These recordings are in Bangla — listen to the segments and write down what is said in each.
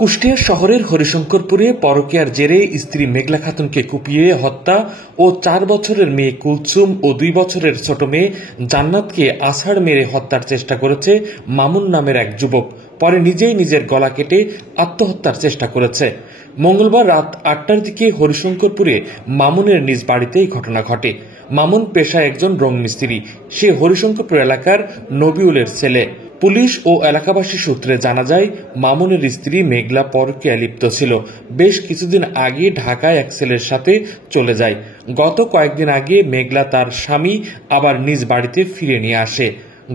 কুষ্টিয়া শহরের হরিশঙ্করপুরে পরকীয়ার জেরে স্ত্রী মেঘলা খাতুনকে কুপিয়ে হত্যা ও 4 বছরের মেয়ে কুলসুম ও 2 বছরের ছোট মেয়ে জান্নাতকে আছাড় মেরে হত্যার চেষ্টা করেছে মামুন নামের এক যুবক। পরে নিজেই নিজের গলা কেটে আত্মহত্যার চেষ্টা করেছে। মঙ্গলবার রাত 8টার দিকে হরিশঙ্করপুরে মামুনের নিজ বাড়িতেই ঘটনা ঘটে। মামুন পেশায় একজন রং মিস্ত্রি। সে হরিশঙ্করপুর এলাকার নবিউলের ছেলে। পুলিশ ও এলাকাবাসী সূত্রে জানা যায়, মামুনের স্ত্রী মেঘলা পরকীয়ায় লিপ্ত ছিল। বেশ কিছুদিন আগে ঢাকায় এক ছেলের সাথে চলে যায়। গত কয়েকদিন আগে মেঘলা তার স্বামী আবার নিজ বাড়িতে ফিরে নিয়ে আসে।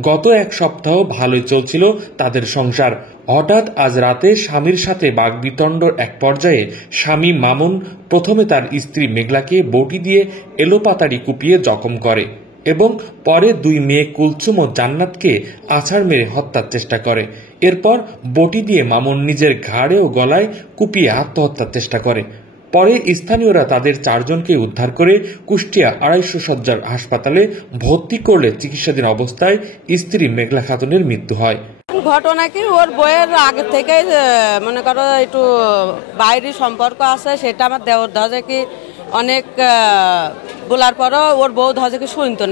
গত এক সপ্তাহ ভালোই চলছিল তাদের সংসার। হঠাৎ আজ রাতে স্বামীর সাথে বাগবিতণ্ডর এক পর্যায়ে স্বামী মামুন প্রথমে তার স্ত্রী মেঘলাকে বটি দিয়ে এলোপাতাড়ি কুপিয়ে জখম করে এবং পরে 2 মেয়ে কুলসুম ও জান্নাতকে আছাড় মেরে হত্যার চেষ্টা করে। এরপর বটি দিয়ে মামুন নিজের ঘাড়ে ও গলায় কুপিয়ে আত্মহত্যার চেষ্টা করে। পরে স্থানীয়রা তাদের 4 জনকে উদ্ধার করে কুষ্টিয়া 250 শয্যার হাসপাতালে ভর্তি করলে চিকিৎসাধীন অবস্থায় স্ত্রী মেঘলা খাতুনের মৃত্যু হয়। ঘটনা কি, ওর বইয়ের আগে থেকে মনে করো একটু বাইরে সম্পর্ক আছে, সেটা আমার দেওয়ার ধরে কি অনেক বলার পরও ওর বউ ধরে কি শুনতো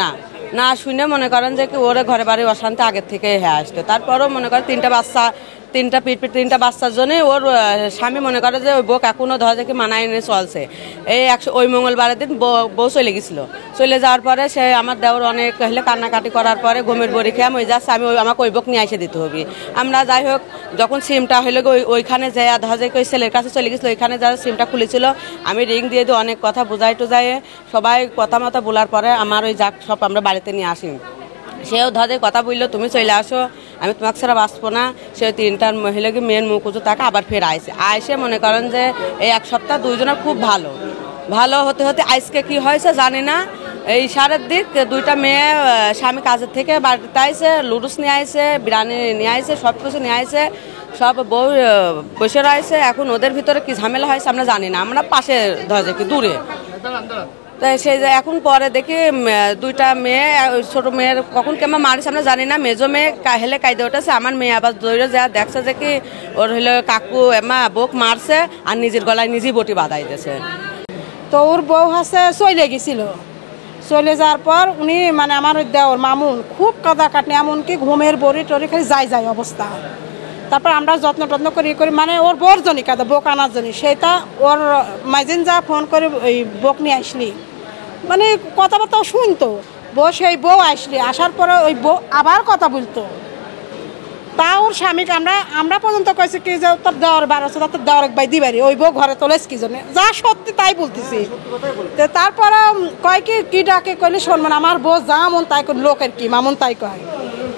না শুনে মনে করেন যে কি ওর ঘরে বাড়ি অশান্তি আগের থেকে আসতো। তারপরও মনে করেন 3টা বাচ্চার জন্য ওর স্বামী মনে করে যে ওই বউ এখনো ধরে কি মানায় নিয়ে চলছে। ওই মঙ্গলবারের দিন বউ চলে গেছিল। চলে যাওয়ার পরে সে আমার দেওয়ার অনেক হলে কান্নাকাটি করার পরে ঘুমের বড়ি খেয়ে ওই যাচ্ছে, আমি আমাকে ওই বউকে নিয়ে এসে দিতে হবে। আমরা যাই হোক যখন সিমটা হইলে ওইখানে যাই ধরে ওই ছেলের কাছে চলে গেছিলো, ওইখানে যা সিমটা খুলেছিল আমি রিং দিয়ে দিই, অনেক কথা বুঝাই টুজাই সবাই কথা মতো বলার পরে আমার ওই যাক সব আমরা বাড়িতে নিয়ে আসি। সেও ধরে কথা বললো, তুমি চলে আসো, আমি তোমাকে ছাড়া বাঁচবো না। সে 3টার মহিলাকে মেয়ের মুখ উঁচু তাকে আবার ফের আইসে মনে করেন যে এই 1 সপ্তাহ 2 জনের খুব ভালো হতে হতে আজকে কি হয়েছে জানি না। এই সারের দিক 2টা মেয়ে স্বামী কাজের থেকে বাড়িতে আইসে, লুডুস নিয়ে আইসে, বিরিয়ানি নিয়ে আইসে, সব কিছু নিয়ে আইসে, সব বউ বসে রয়েছে। এখন ওদের ভিতরে কি ঝামেলা হয়েছে আমরা জানি না, আমরা পাশে ধরে কি দূরে। তাই সেই যে এখন পরে দেখি 2টা মেয়ে, ছোট মেয়ের কখন কেমন মারিস আমরা জানি না। মেজো মেয়ে হেলে কায়দে উঠেছে, আমার মেয়ে আবার দৌড়ে যা দেখছে যে কি ওর হইলো কাকু এমা বউক মারছে আর নিজের গলায় নিজেই বটি বাঁধাই দিয়েছে। তো ওর বউ হচ্ছে চলে গেছিল। চলে যাওয়ার পর উনি মানে আমার দেওর মামুন খুব কাদা কাটনি, এমনকি ঘুমের বড়ি টরি খালি যায় অবস্থা। তারপর আমরা যত্ন করি মানে ওর বোর জনই কাদা বোক আনার জন্য, সেটা ওর মাইজিন যা ফোন করে ওই বোক নিয়ে আসলি, মানে কথাবার্তাও শুনতো। সেই বউ আসলি, আসার পরে ওই বউ আবার কথা বলতো। তা ওর স্বামীকে আমরা পর্যন্ত কয়েছি কি যে তোর দেওয়ার 12 তোর দেওয়ার এক বাই দিবারি, ওই বউ ঘরে তোলেস কি জন্য, যা সত্যি তাই বলতেছি। তো তারপরে কয় কি ডাকে কইলে শোন, মানে আমার বউ যা মন তাই লোকের কি মামুন তাই কয়।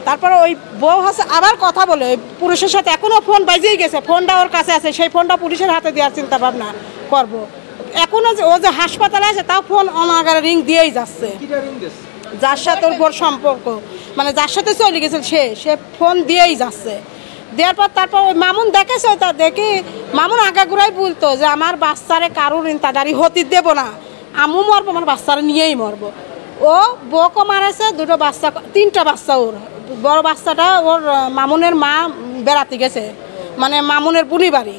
তারপরে ওই বউ হচ্ছে আবার কথা বলে ওই পুরুষের সাথে, এখনো ফোন বাজিয়ে গেছে, ফোনটা ওর কাছে আছে, সেই ফোনটা পুলিশের হাতে দেওয়ার চিন্তা ভাবনা করবো। এখনো ও যে হাসপাতালে আছে তাও ফোন অনাগারে রিং দিয়েই যাচ্ছে। যার সাথে ওর বোর সম্পর্ক, মানে যার সাথে চলে গেছে সে ফোন দিয়েই যাচ্ছে। দেওয়ার পর তারপর ওই মামুন দেখেছে, তা দেখি মামুন আগাগোড়াই বলতো যে আমার বাচ্চারে কারোর ইন্তাদারি হতে দেবো না, আমু মরবো, আমার বাচ্চারা নিয়েই মরবো। ও বউকে মারেছে, 2টো বাচ্চা, 3টা বাচ্চা ওর। বড় বাচ্চাটা ওর মামুনের মা বেড়াতে গেছে, মানে মামুনের বুনি বাড়ি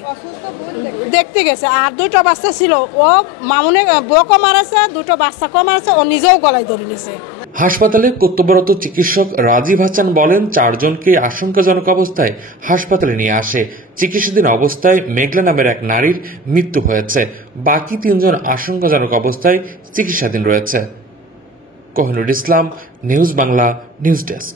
দেখতে গেছে, আর 2টা বাচ্চা ছিল। ও মামুনের বউকে মারেছে, 2টো বাচ্চাকেও মারেছে, ও নিজেও গলায় ধরে নিয়েছে। হাসপাতালে কর্তব্যরত চিকিৎসক রাজীব হাসান বলেন, 4 জনকে আশঙ্কাজনক অবস্থায় হাসপাতালে নিয়ে আসে। চিকিৎসাধীন অবস্থায় মেঘলা নামের এক নারীর মৃত্যু হয়েছে। বাকি 3 জন আশঙ্কাজনক অবস্থায় চিকিৎসাধীন রয়েছে। কোহিনুর ইসলাম, নিউজ বাংলা, নিউজ ডেস্ক।